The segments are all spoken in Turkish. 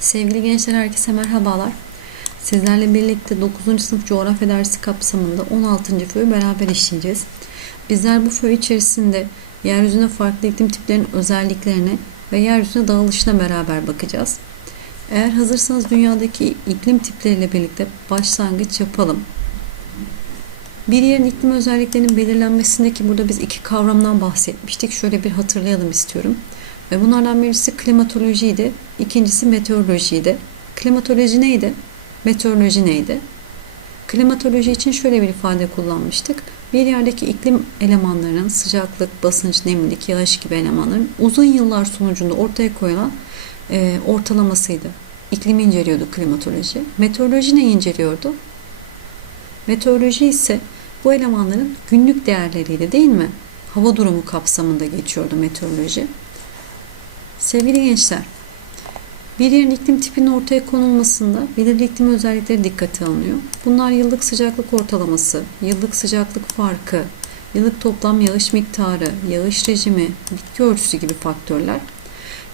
Sevgili gençler herkese merhabalar. Sizlerle birlikte 9. sınıf coğrafya dersi kapsamında 16. föyü beraber işleyeceğiz. Bizler bu föy içerisinde yeryüzünde farklı iklim tiplerinin özelliklerine ve yeryüzüne dağılışına beraber bakacağız. Eğer hazırsanız dünyadaki iklim tipleriyle birlikte başlangıç yapalım. Bir yerin iklim özelliklerinin belirlenmesindeki burada biz iki kavramdan bahsetmiştik. Şöyle bir hatırlayalım istiyorum. Ve bunlardan birisi klimatolojiydi, ikincisi meteorolojiydi. Klimatoloji neydi? Meteoroloji neydi? Klimatoloji için şöyle bir ifade kullanmıştık. Bir yerdeki iklim elemanlarının sıcaklık, basınç, nemlilik, yağış gibi elemanların uzun yıllar sonucunda ortaya koyulan e, ortalamasıydı. İklimi inceliyordu klimatoloji. Meteoroloji neyi inceliyordu? Meteoroloji ise bu elemanların günlük değerleriydi değil mi? Hava durumu kapsamında geçiyordu meteoroloji. Sevgili gençler, bir yerin iklim tipinin ortaya konulmasında belirli iklim özellikleri dikkate alınıyor. Bunlar yıllık sıcaklık ortalaması, yıllık sıcaklık farkı, yıllık toplam yağış miktarı, yağış rejimi, bitki örtüsü gibi faktörler.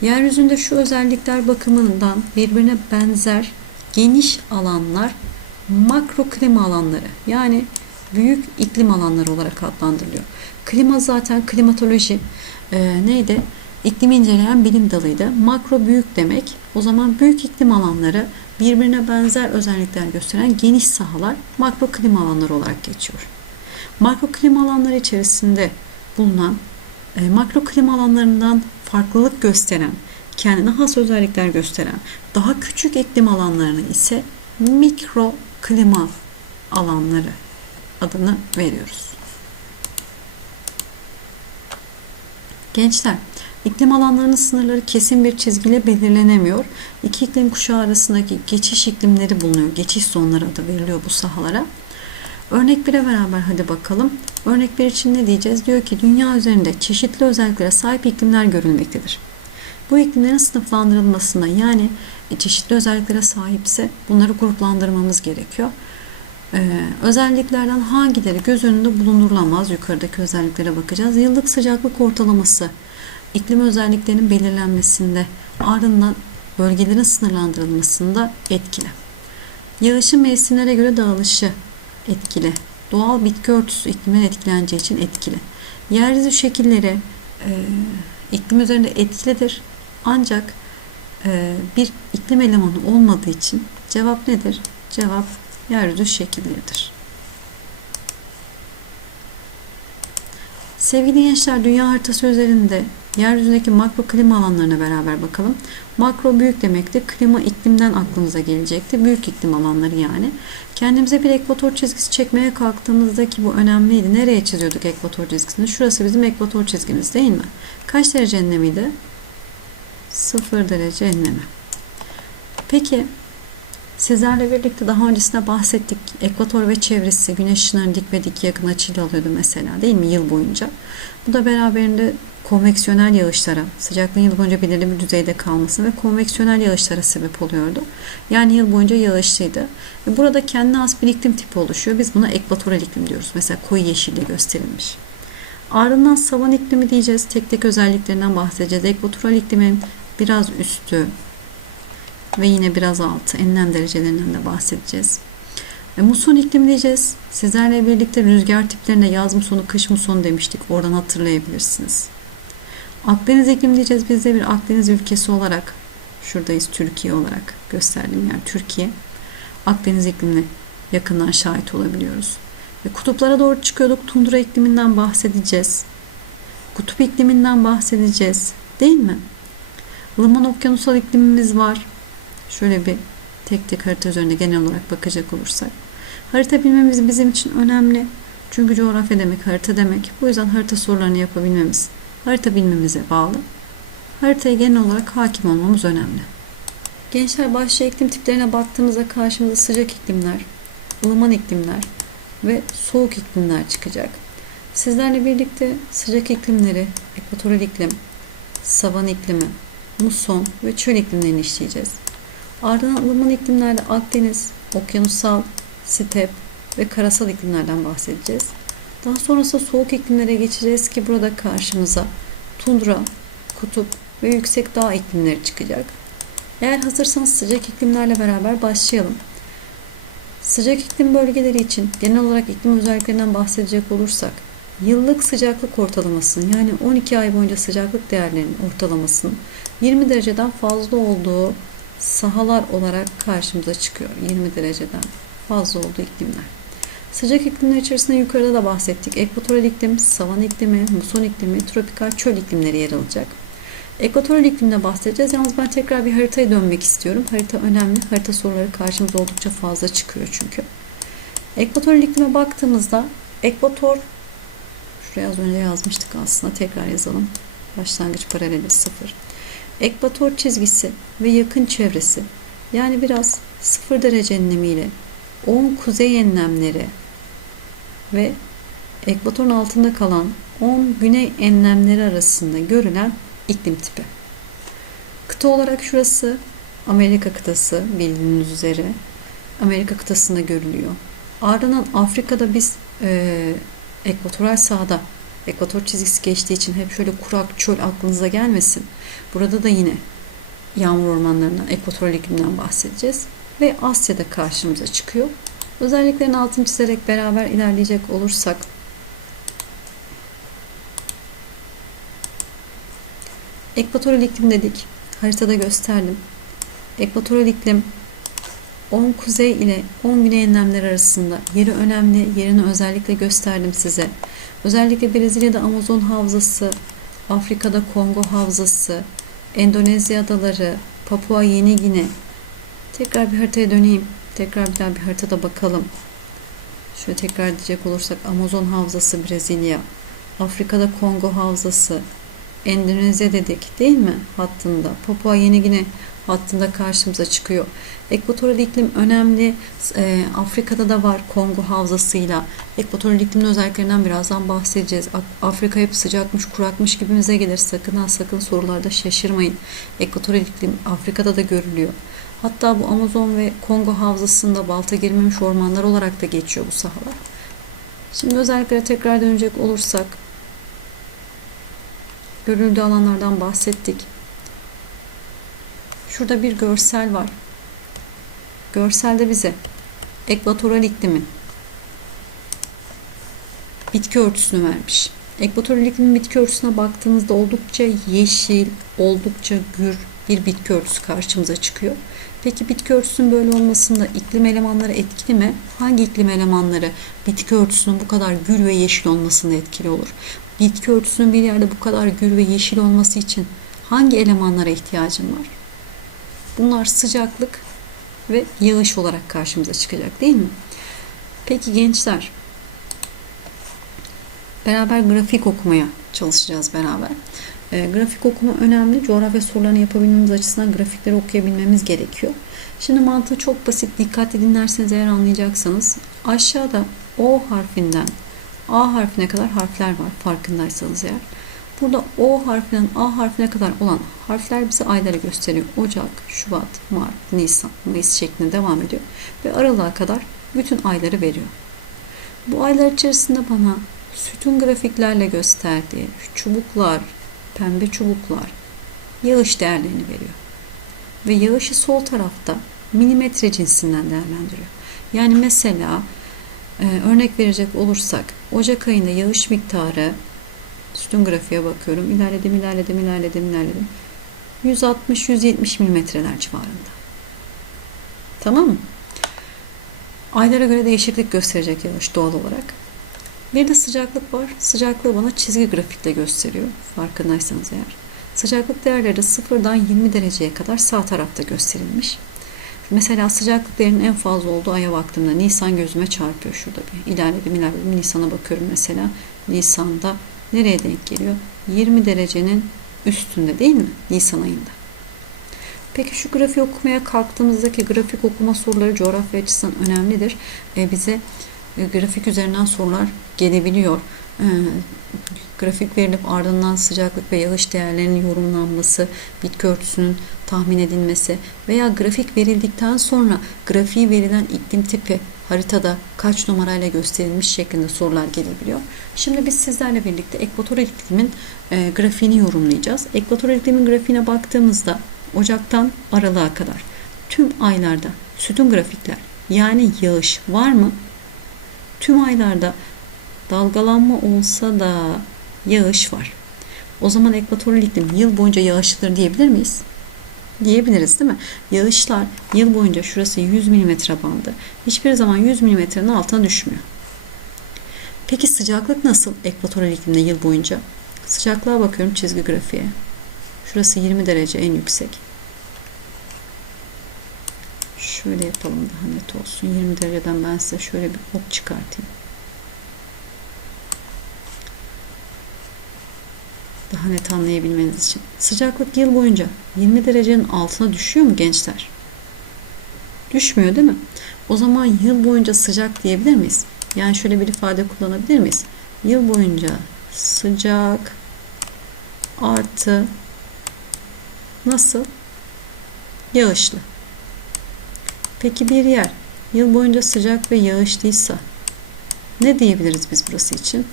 Yeryüzünde şu özellikler bakımından birbirine benzer geniş alanlar makro klima alanları yani büyük iklim alanları olarak adlandırılıyor. Klima zaten klimatoloji e, neydi? İklimi inceleyen bilim dalıydı. Makro büyük demek. O zaman büyük iklim alanları birbirine benzer özellikler gösteren geniş sahalar makro klima alanları olarak geçiyor. Makro klima alanları içerisinde bulunan e, makro klima alanlarından farklılık gösteren, kendine has özellikler gösteren daha küçük iklim alanlarını ise mikro klima alanları adını veriyoruz. Gençler, iklim alanlarının sınırları kesin bir çizgiyle belirlenemiyor. İki iklim kuşağı arasındaki geçiş iklimleri bulunuyor. Geçiş zonları adı veriliyor bu sahalara. Örnek 1'e beraber hadi bakalım. Örnek 1 için ne diyeceğiz? Diyor ki dünya üzerinde çeşitli özelliklere sahip iklimler görülmektedir. Bu iklimlerin sınıflandırılmasına yani çeşitli özelliklere sahipse bunları gruplandırmamız gerekiyor. Ee, özelliklerden hangileri göz önünde bulundurulamaz? Yukarıdaki özelliklere bakacağız. Yıllık sıcaklık ortalaması iklim özelliklerinin belirlenmesinde ardından bölgelerin sınırlandırılmasında etkili. Yağışın mevsimlere göre dağılışı etkili. Doğal bitki örtüsü iklimden etkileneceği için etkili. Yeryüzü şekilleri e, iklim üzerinde etkilidir. Ancak e, bir iklim elemanı olmadığı için cevap nedir? Cevap yeryüzü şekilleridir. Sevgili gençler, dünya haritası üzerinde yeryüzündeki makro klima alanlarına beraber bakalım. Makro büyük demekti. Klima iklimden aklımıza gelecekti. Büyük iklim alanları yani. Kendimize bir ekvator çizgisi çekmeye kalktığımızda ki bu önemliydi. Nereye çiziyorduk ekvator çizgisini? Şurası bizim ekvator çizgimiz değil mi? Kaç derece enlemiydi? 0 derece enlemi. Peki Sizlerle birlikte daha öncesinde bahsettik. Ekvator ve çevresi güneş ışınlarını dik ve dik yakın açıyla alıyordu mesela değil mi yıl boyunca. Bu da beraberinde konveksiyonel yağışlara, sıcaklığın yıl boyunca belirli bir düzeyde kalması ve konveksiyonel yağışlara sebep oluyordu. Yani yıl boyunca yağışlıydı. Ve burada kendine has bir iklim tipi oluşuyor. Biz buna ekvatoral iklim diyoruz. Mesela koyu yeşille gösterilmiş. Ardından savan iklimi diyeceğiz. Tek tek özelliklerinden bahsedeceğiz. Ekvatoral iklimin biraz üstü, ve yine biraz altı enlem derecelerinden de bahsedeceğiz. E, muson iklim diyeceğiz. Sizlerle birlikte rüzgar tiplerine yaz musonu, kış musonu demiştik. Oradan hatırlayabilirsiniz. Akdeniz iklim diyeceğiz. Biz de bir Akdeniz ülkesi olarak şuradayız Türkiye olarak gösterdim yani Türkiye. Akdeniz iklimine yakından şahit olabiliyoruz. Ve kutuplara doğru çıkıyorduk. Tundra ikliminden bahsedeceğiz. Kutup ikliminden bahsedeceğiz. Değil mi? Ilıman okyanusal iklimimiz var. Şöyle bir tek tek harita üzerinde genel olarak bakacak olursak. Harita bilmemiz bizim için önemli. Çünkü coğrafya demek harita demek. Bu yüzden harita sorularını yapabilmemiz harita bilmemize bağlı. Haritaya genel olarak hakim olmamız önemli. Gençler başta iklim tiplerine baktığımızda karşımıza sıcak iklimler, ılıman iklimler ve soğuk iklimler çıkacak. Sizlerle birlikte sıcak iklimleri, ekvatoral iklim, savan iklimi, muson ve çöl iklimlerini işleyeceğiz. Ardından ılıman iklimlerde Akdeniz, okyanusal, step ve karasal iklimlerden bahsedeceğiz. Daha sonrasında soğuk iklimlere geçeceğiz ki burada karşımıza tundra, kutup ve yüksek dağ iklimleri çıkacak. Eğer hazırsanız sıcak iklimlerle beraber başlayalım. Sıcak iklim bölgeleri için genel olarak iklim özelliklerinden bahsedecek olursak yıllık sıcaklık ortalamasının yani 12 ay boyunca sıcaklık değerlerinin ortalamasının 20 dereceden fazla olduğu sahalar olarak karşımıza çıkıyor. 20 dereceden fazla olduğu iklimler. Sıcak iklimler içerisinde yukarıda da bahsettik. Ekvatoral iklim, savan iklimi, muson iklimi, tropikal çöl iklimleri yer alacak. Ekvatoral iklimde bahsedeceğiz. Yalnız ben tekrar bir haritaya dönmek istiyorum. Harita önemli. Harita soruları karşımıza oldukça fazla çıkıyor çünkü. Ekvatoral iklime baktığımızda ekvator şuraya az önce yazmıştık aslında. Tekrar yazalım. Başlangıç paraleli 0. Ekvator çizgisi ve yakın çevresi yani biraz 0 derece enlemiyle 10 kuzey enlemleri ve ekvatorun altında kalan 10 güney enlemleri arasında görülen iklim tipi. Kıta olarak şurası Amerika kıtası bildiğiniz üzere Amerika kıtasında görülüyor. Ardından Afrika'da biz e, ekvatoral sahada ekvator çizgisi geçtiği için hep şöyle kurak çöl aklınıza gelmesin. Burada da yine yağmur ormanlarından, ekvatoral iklimden bahsedeceğiz. Ve Asya'da karşımıza çıkıyor. Özelliklerin altını çizerek beraber ilerleyecek olursak Ekvatoral iklim dedik. Haritada gösterdim. Ekvatoral iklim 10 kuzey ile 10 güney enlemleri arasında yeri önemli. Yerini özellikle gösterdim size. Özellikle Brezilya'da Amazon havzası, Afrika'da Kongo havzası, Endonezya adaları, Papua Yeni Gine. Tekrar bir haritaya döneyim. Tekrar bir daha bir haritada bakalım. Şöyle tekrar diyecek olursak Amazon havzası Brezilya, Afrika'da Kongo havzası, Endonezya dedik değil mi hattında? Papua Yeni Gine hattında karşımıza çıkıyor. Ekvatoral iklim önemli. E, Afrika'da da var Kongo havzasıyla. Ekvatoral iklimin özelliklerinden birazdan bahsedeceğiz. Afrika hep sıcakmış, kurakmış gibimize gelir. Sakın ha sakın sorularda şaşırmayın. Ekvatoral iklim Afrika'da da görülüyor. Hatta bu Amazon ve Kongo havzasında balta girmemiş ormanlar olarak da geçiyor bu sahalar. Şimdi özelliklere tekrar dönecek olursak görüldüğü alanlardan bahsettik. Şurada bir görsel var. Görselde bize ekvatoral iklimin bitki örtüsünü vermiş. Ekvatoral iklimin bitki örtüsüne baktığınızda oldukça yeşil, oldukça gür bir bitki örtüsü karşımıza çıkıyor. Peki bitki örtüsünün böyle olmasında iklim elemanları etkili mi? Hangi iklim elemanları bitki örtüsünün bu kadar gür ve yeşil olmasında etkili olur? Bitki örtüsünün bir yerde bu kadar gür ve yeşil olması için hangi elemanlara ihtiyacım var? Bunlar sıcaklık ve yağış olarak karşımıza çıkacak değil mi? Peki gençler beraber grafik okumaya çalışacağız beraber. E, grafik okuma önemli. Coğrafya sorularını yapabilmemiz açısından grafikleri okuyabilmemiz gerekiyor. Şimdi mantığı çok basit. Dikkatli dinlerseniz eğer anlayacaksınız. Aşağıda O harfinden A harfine kadar harfler var farkındaysanız eğer. Burada O harfinden A harfine kadar olan harfler bize ayları gösteriyor. Ocak, Şubat, Mart, Nisan, Mayıs şeklinde devam ediyor. Ve aralığa kadar bütün ayları veriyor. Bu aylar içerisinde bana sütun grafiklerle gösterdiği çubuklar, pembe çubuklar yağış değerlerini veriyor. Ve yağışı sol tarafta milimetre cinsinden değerlendiriyor. Yani mesela e, örnek verecek olursak Ocak ayında yağış miktarı sütun grafiğe bakıyorum. İlerledim, ilerledim, ilerledim, ilerledim. 160-170 milimetreler civarında. Tamam mı? Aylara göre değişiklik gösterecek yağış doğal olarak. Bir de sıcaklık var. Sıcaklığı bana çizgi grafikle gösteriyor. Farkındaysanız eğer. Sıcaklık değerleri de sıfırdan 20 dereceye kadar sağ tarafta gösterilmiş. Mesela sıcaklık değerinin en fazla olduğu aya baktığımda Nisan gözüme çarpıyor şurada bir. İlerledim ilerledim Nisan'a bakıyorum mesela. Nisan'da nereye denk geliyor? 20 derecenin üstünde değil mi? Nisan ayında. Peki şu grafiği okumaya kalktığımızdaki grafik okuma soruları coğrafya açısından önemlidir. E, bize e, grafik üzerinden sorular gelebiliyor. E, grafik verilip ardından sıcaklık ve yağış değerlerinin yorumlanması, bitki örtüsünün tahmin edilmesi veya grafik verildikten sonra grafiği verilen iklim tipi haritada kaç numarayla gösterilmiş şeklinde sorular gelebiliyor. Şimdi biz sizlerle birlikte ekvatoral iklimin e, grafiğini yorumlayacağız. Ekvatoral iklimin grafiğine baktığımızda Ocaktan Aralık'a kadar tüm aylarda sütun grafikler yani yağış var mı? Tüm aylarda dalgalanma olsa da yağış var. O zaman ekvatoral iklim yıl boyunca yağışlıdır diyebilir miyiz? Diyebiliriz değil mi? Yağışlar yıl boyunca şurası 100 mm bandı. Hiçbir zaman 100 mm'nin altına düşmüyor. Peki sıcaklık nasıl ekvatoral iklimde yıl boyunca? Sıcaklığa bakıyorum çizgi grafiğe. Şurası 20 derece en yüksek. Şöyle yapalım daha net olsun. 20 dereceden ben size şöyle bir ok çıkartayım. Daha net anlayabilmeniz için. Sıcaklık yıl boyunca 20 derecenin altına düşüyor mu gençler? Düşmüyor değil mi? O zaman yıl boyunca sıcak diyebilir miyiz? Yani şöyle bir ifade kullanabilir miyiz? Yıl boyunca sıcak artı nasıl? Yağışlı. Peki bir yer yıl boyunca sıcak ve yağışlıysa ne diyebiliriz biz burası için?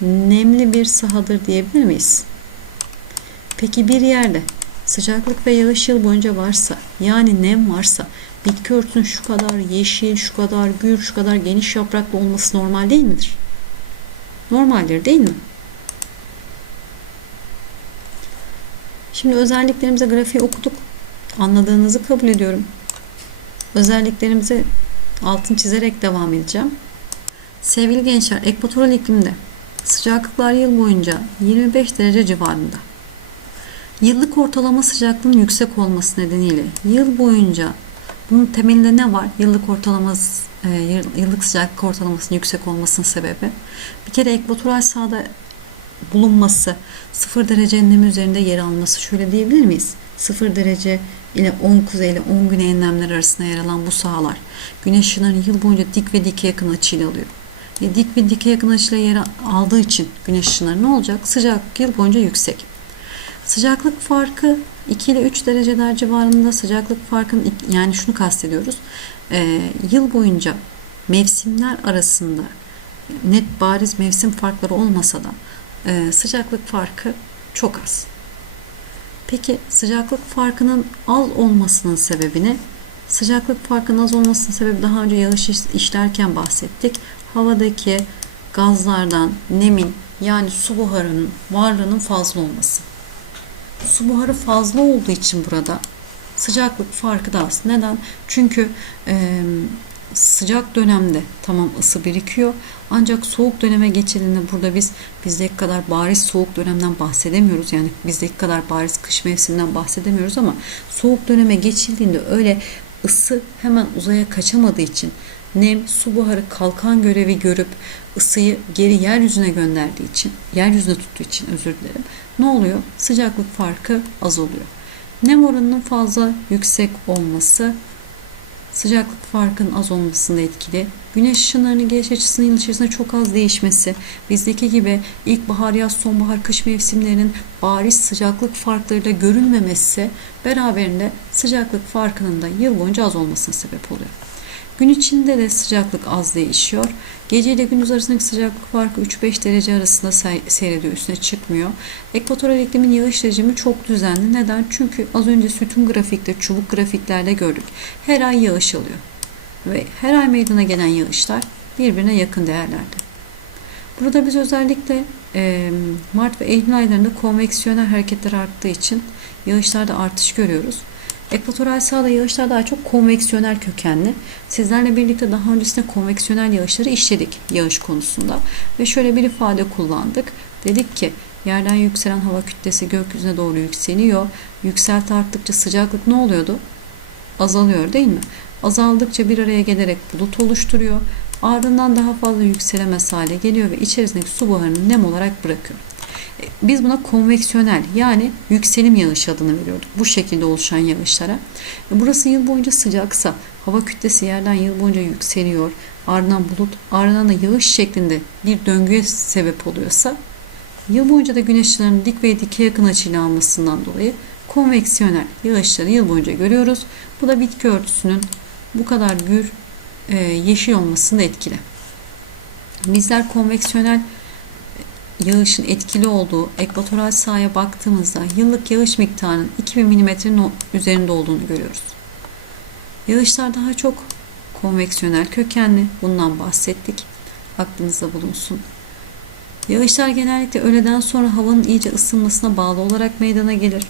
Nemli bir sahadır diyebilir miyiz? Peki bir yerde sıcaklık ve yağış yıl boyunca varsa yani nem varsa bitki örtüsünün şu kadar yeşil, şu kadar gür, şu kadar geniş yapraklı olması normal değil midir? Normaldir değil mi? Şimdi özelliklerimize grafiği okuduk. Anladığınızı kabul ediyorum. Özelliklerimize altın çizerek devam edeceğim. Sevgili gençler, ekvatoral iklimde sıcaklıklar yıl boyunca 25 derece civarında. Yıllık ortalama sıcaklığın yüksek olması nedeniyle yıl boyunca bunun temelinde ne var? Yıllık ortalaması, e, yıllık sıcaklık ortalamasının yüksek olmasının sebebi. Bir kere ekvatoral sahada bulunması, 0 derece enlemi üzerinde yer alması şöyle diyebilir miyiz? 0 derece ile 10 kuzey ile 10 güney enlemler arasında yer alan bu sahalar güneş ışınlarını yıl boyunca dik ve dike yakın açıyla alıyor. E, dik ve dike yakın açıyla yer aldığı için güneş ışınları ne olacak? Sıcaklık yıl boyunca yüksek. Sıcaklık farkı 2 ile 3 dereceler civarında sıcaklık farkının yani şunu kastediyoruz. E, yıl boyunca mevsimler arasında net bariz mevsim farkları olmasa da e, sıcaklık farkı çok az. Peki sıcaklık farkının az olmasının sebebini sıcaklık farkının az olmasının sebebi daha önce yağış işlerken bahsettik. Havadaki gazlardan nemin yani su buharının varlığının fazla olması. Su buharı fazla olduğu için burada sıcaklık farkı da az. Neden? Çünkü e, sıcak dönemde tamam ısı birikiyor. Ancak soğuk döneme geçildiğinde burada biz bizdeki kadar bariz soğuk dönemden bahsedemiyoruz. Yani bizdeki kadar bariz kış mevsiminden bahsedemiyoruz ama soğuk döneme geçildiğinde öyle ısı hemen uzaya kaçamadığı için nem, su buharı kalkan görevi görüp ısıyı geri yeryüzüne gönderdiği için, yeryüzüne tuttuğu için özür dilerim. Ne oluyor? Sıcaklık farkı az oluyor. Nem oranının fazla yüksek olması sıcaklık farkının az olmasında etkili. Güneş ışınlarının geliş açısının yıl içerisinde çok az değişmesi, bizdeki gibi ilkbahar, yaz, sonbahar, kış mevsimlerinin bariz sıcaklık farklarıyla görülmemesi beraberinde sıcaklık farkının da yıl boyunca az olmasına sebep oluyor. Gün içinde de sıcaklık az değişiyor. Gece ile gündüz arasındaki sıcaklık farkı 3-5 derece arasında seyrediyor, üstüne çıkmıyor. Ekvatoral iklimin yağış rejimi çok düzenli. Neden? Çünkü az önce sütun grafikte, çubuk grafiklerde gördük. Her ay yağış alıyor. Ve her ay meydana gelen yağışlar birbirine yakın değerlerde. Burada biz özellikle Mart ve Eylül aylarında konveksiyonel hareketler arttığı için yağışlarda artış görüyoruz. Ekvatoral sahada yağışlar daha çok konveksiyonel kökenli. Sizlerle birlikte daha öncesinde konveksiyonel yağışları işledik yağış konusunda. Ve şöyle bir ifade kullandık. Dedik ki yerden yükselen hava kütlesi gökyüzüne doğru yükseliyor. Yükselti arttıkça sıcaklık ne oluyordu? Azalıyor değil mi? Azaldıkça bir araya gelerek bulut oluşturuyor. Ardından daha fazla yükselemez hale geliyor ve içerisindeki su buharını nem olarak bırakıyor. Biz buna konveksiyonel yani yükselim yağış adını veriyorduk. Bu şekilde oluşan yağışlara. Burası yıl boyunca sıcaksa hava kütlesi yerden yıl boyunca yükseliyor. Ardından bulut ardından da yağış şeklinde bir döngüye sebep oluyorsa yıl boyunca da güneş ışınlarının dik ve dike yakın açıyla almasından dolayı konveksiyonel yağışları yıl boyunca görüyoruz. Bu da bitki örtüsünün bu kadar gür e, yeşil olmasında etkili. Bizler konveksiyonel yağışın etkili olduğu ekvatoral sahaya baktığımızda yıllık yağış miktarının 2000 milimetrenin üzerinde olduğunu görüyoruz. Yağışlar daha çok konveksiyonel kökenli. Bundan bahsettik. Aklınızda bulunsun. Yağışlar genellikle öğleden sonra havanın iyice ısınmasına bağlı olarak meydana gelir.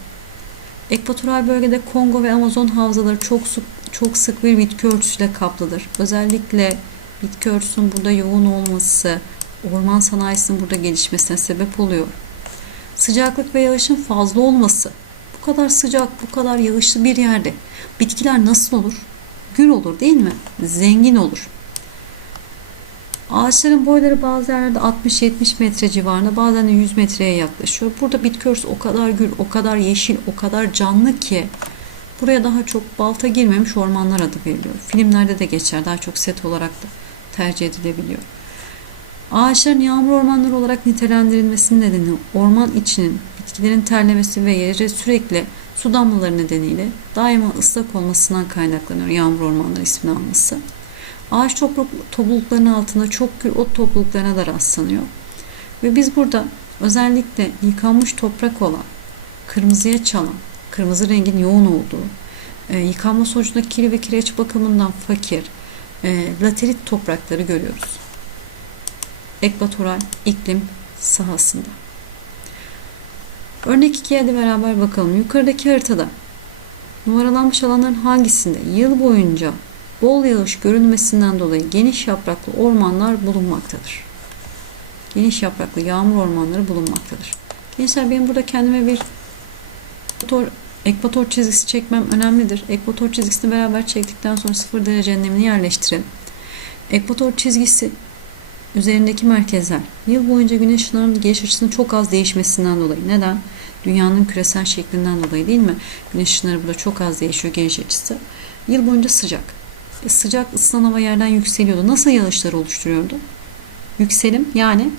Ekvatoral bölgede Kongo ve Amazon havzaları çok sık, çok sık bir bitki örtüsüyle kaplıdır. Özellikle bitki örtüsünün burada yoğun olması, orman sanayisinin burada gelişmesine sebep oluyor. Sıcaklık ve yağışın fazla olması. Bu kadar sıcak, bu kadar yağışlı bir yerde bitkiler nasıl olur? Gür olur değil mi? Zengin olur. Ağaçların boyları bazı yerlerde 60-70 metre civarında bazen de 100 metreye yaklaşıyor. Burada bitki örtüsü o kadar gür, o kadar yeşil, o kadar canlı ki buraya daha çok balta girmemiş ormanlar adı veriliyor. Filmlerde de geçer. Daha çok set olarak da tercih edilebiliyor. Ağaçların yağmur ormanları olarak nitelendirilmesinin nedeni orman içinin bitkilerin terlemesi ve yere sürekli su damlaları nedeniyle daima ıslak olmasından kaynaklanıyor yağmur ormanları ismini alması. Ağaç topluluk, topluluklarının altında çok gür ot topluluklarına da rastlanıyor. Ve biz burada özellikle yıkanmış toprak olan, kırmızıya çalan, kırmızı rengin yoğun olduğu, e, yıkanma sonucunda kiri ve kireç bakımından fakir, e, laterit toprakları görüyoruz. Ekvatoral iklim sahasında. Örnek 2'ye de beraber bakalım. Yukarıdaki haritada numaralanmış alanların hangisinde yıl boyunca bol yağış görünmesinden dolayı geniş yapraklı ormanlar bulunmaktadır. Geniş yapraklı yağmur ormanları bulunmaktadır. Gençler benim burada kendime bir ekvator, ekvator çizgisi çekmem önemlidir. Ekvator çizgisini beraber çektikten sonra 0 derece enlemini yerleştirelim. Ekvator çizgisi üzerindeki merkezler yıl boyunca güneş ışınlarının geliş açısının çok az değişmesinden dolayı. Neden? Dünyanın küresel şeklinden dolayı değil mi? Güneş ışınları burada çok az değişiyor geliş açısı. Yıl boyunca sıcak. E, sıcak ıslanan hava yerden yükseliyordu. Nasıl yağışlar oluşturuyordu? Yükselim yani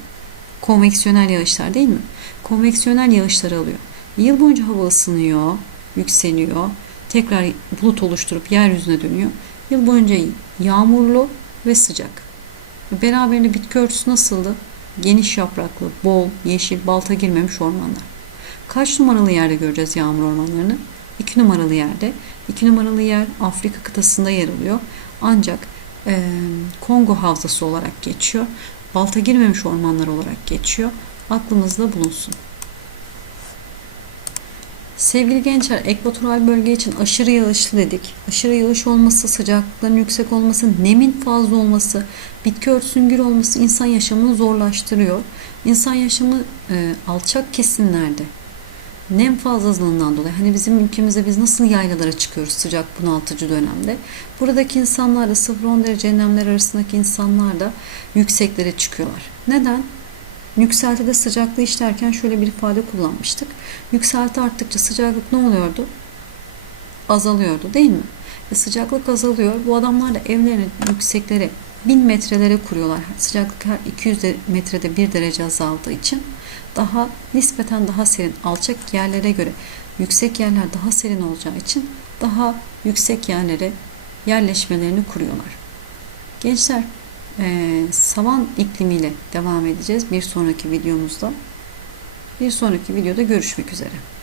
konveksiyonel yağışlar değil mi? Konveksiyonel yağışlar alıyor. Yıl boyunca hava ısınıyor, yükseliyor. Tekrar bulut oluşturup yeryüzüne dönüyor. Yıl boyunca yağmurlu ve sıcak. Beraberinde bitki örtüsü nasıldı? Geniş yapraklı, bol, yeşil, balta girmemiş ormanlar. Kaç numaralı yerde göreceğiz yağmur ormanlarını? 2 numaralı yerde. 2 numaralı yer Afrika kıtasında yer alıyor. Ancak e, Kongo havzası olarak geçiyor. Balta girmemiş ormanlar olarak geçiyor. Aklınızda bulunsun. Sevgili gençler, ekvatoral bölge için aşırı yağışlı dedik. Aşırı yağış olması, sıcaklıkların yüksek olması, nemin fazla olması, bitki örtüsünün gür olması insan yaşamını zorlaştırıyor. İnsan yaşamı e, alçak kesimlerde, nem fazlalığından dolayı hani bizim ülkemizde biz nasıl yaylalara çıkıyoruz sıcak bunaltıcı dönemde. Buradaki insanlar da 0-10 derece nemler arasındaki insanlar da yükseklere çıkıyorlar. Neden? Yükseltide sıcaklığı işlerken şöyle bir ifade kullanmıştık. Yükselti arttıkça sıcaklık ne oluyordu? Azalıyordu değil mi? E sıcaklık azalıyor. Bu adamlar da evlerini yükseklere 1000 metrelere kuruyorlar. Sıcaklık her 200 metrede 1 derece azaldığı için daha nispeten daha serin alçak yerlere göre yüksek yerler daha serin olacağı için daha yüksek yerlere yerleşmelerini kuruyorlar. Gençler e, savan iklimiyle devam edeceğiz bir sonraki videomuzda. Bir sonraki videoda görüşmek üzere.